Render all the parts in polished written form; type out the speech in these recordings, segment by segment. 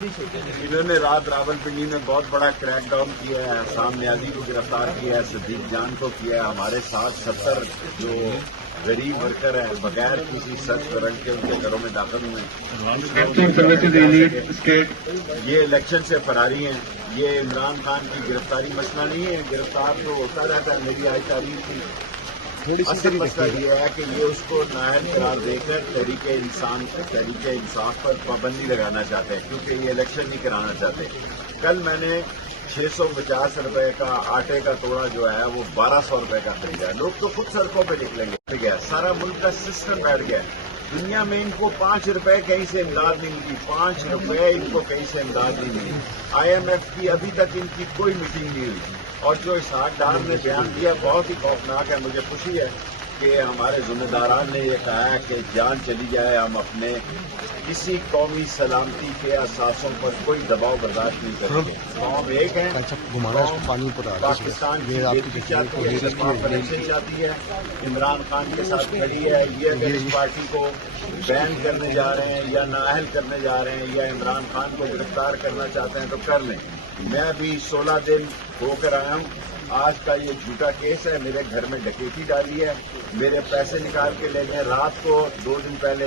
انہوں نے رات راولپنڈی میں بہت بڑا کریک ڈاؤن کیا ہے، حسام نیازی کو گرفتار کیا ہے، صدیق جان کو کیا ہے، ہمارے ساتھ 70 جو غریب ورکر ہیں بغیر کسی سرچ وارنٹ کے ان کے گھروں میں داخل ہوئے ہیں۔ یہ الیکشن سے فراری ہیں، یہ عمران خان کی گرفتاری مسئلہ نہیں ہے، گرفتار تو ہوتا رہتا ہے، میری آج تاریخ تھی۔ اصل مسئلہ یہ ہے کہ یہ اس کو نااہل قرار دے کر تحریک انصاف پر پابندی لگانا چاہتے ہیں، کیونکہ یہ الیکشن نہیں کرانا چاہتے۔ کل میں نے 650 روپے کا آٹے کا توڑا جو ہے وہ 1200 روپے کا خریدا ہے۔ لوگ تو خود سڑکوں پہ نکلیں گے، سارا ملک کا سسٹم بیٹھ گیا۔ دنیا میں ان کو 5 روپے کہیں سے امداد نہیں ملی، 5 روپے ان کو کہیں سے امداد نہیں ملی۔ IMF کی ابھی تک ان کی کوئی میٹنگ نہیں ہوئی، اور جو اسحاق ڈار نے بیان دیا بہت ہی خوفناک ہے۔ مجھے خوشی ہے کہ ہمارے ذمہ داران نے یہ کہا ہے کہ جان چلی جائے، ہم اپنے کسی قومی سلامتی کے اثاثوں پر کوئی دباؤ برداشت نہیں کریں گے۔ قوم ایک ہے، پاکستان کی بیٹی چاہتی ہے، الیکشن چاہتی ہے، عمران خان کے ساتھ کھڑی ہے۔ یہ اگر اس پارٹی کو بین کرنے جا رہے ہیں یا نااہل کرنے جا رہے ہیں یا عمران خان کو گرفتار کرنا چاہتے ہیں تو کر لیں۔ میں ابھی 16 دن ہو کر آیا ہوں۔ آج کا یہ جھوٹا کیس ہے، میرے گھر میں ڈکیتی ڈالی ہے، میرے پیسے نکال کے لے گئے۔ رات کو 2 دن پہلے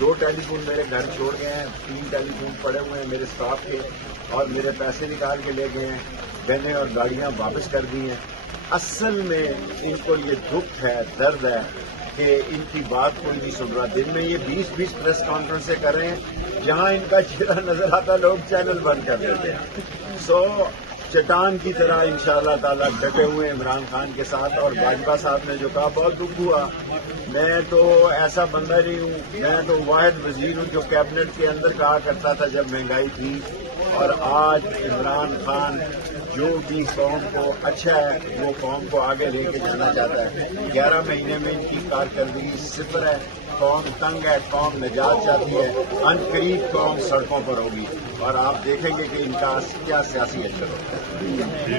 2 ٹیلی فون میرے گھر چھوڑ گئے ہیں، 3 ٹیلی فون پڑے ہوئے ہیں میرے اسٹاف کے، اور میرے پیسے نکال کے لے گئے ہیں، بہنیں اور گاڑیاں واپس کر دی ہیں۔ اصل میں ان کو یہ دکھ ہے، درد ہے کہ ان کی بات کوئی نہیں سن رہا۔ دن میں یہ 20 پریس کانفرنسیں کر رہے ہیں، جہاں ان کا چہرہ نظر آتا لوگ چینل بند کر دیتے ہیں۔ چٹان کی طرح انشاءاللہ تعالیٰ ڈٹے ہوئے عمران خان کے ساتھ۔ اور باجوہ صاحب نے جو کہا بہت دکھ ہوا، میں تو ایسا بندہ نہیں ہوں، میں تو واحد وزیر ہوں جو کیبنٹ کے اندر کہا کرتا تھا جب مہنگائی تھی۔ اور آج عمران خان جو بھی قوم کو اچھا ہے وہ قوم کو آگے لے کے جانا چاہتا ہے۔ 11 مہینے میں ان کی کارکردگی 0 ہے، قوم تنگ ہے، قوم نجات چاہتی ہے، عنقریب قوم سڑکوں پر ہوگی، اور آپ دیکھیں گے کہ ان کا کیا سیاسی اثر ہوتا ہے۔